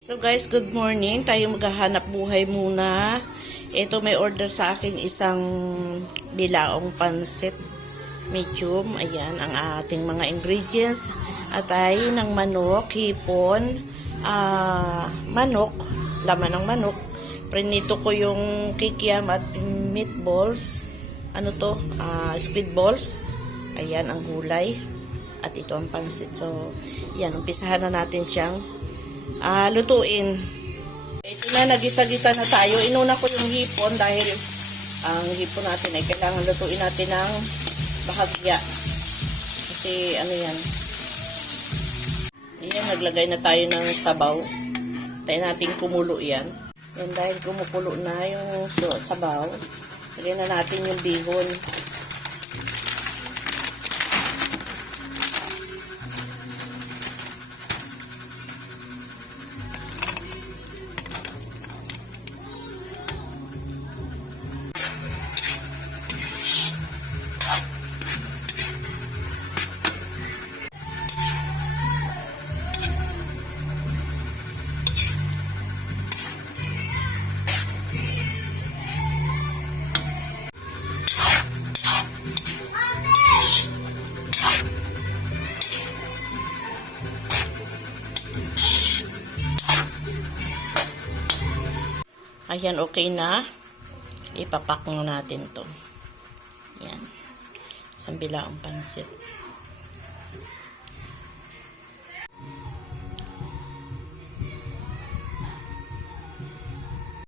So guys, good morning. Tayo maghahanap buhay muna. Ito may order sa akin isang bilaong pansit medium. Ayan ang ating mga ingredients. Atay ng manok, hipon, manok, laman ng manok. Prinito ko yung kikiam at meatballs. Ano to? Squid balls. Ayan ang gulay. At ito ang pansit. So, yan. Umpisahan na natin siyang lutuin. Ito na, nagisa-gisa na tayo. Inuna ko yung hipon dahil ang hipon natin ay kailangan lutuin natin ng bahagya. Kasi ano yan. Ayan, naglagay na tayo ng sabaw. Tayo natin kumulo yan. Yan, dahil kumukulo na yung sabaw, lagay na natin yung bihon. Ayan, okay na. Ipapak na natin to. Yan. Isang bilaong pansit.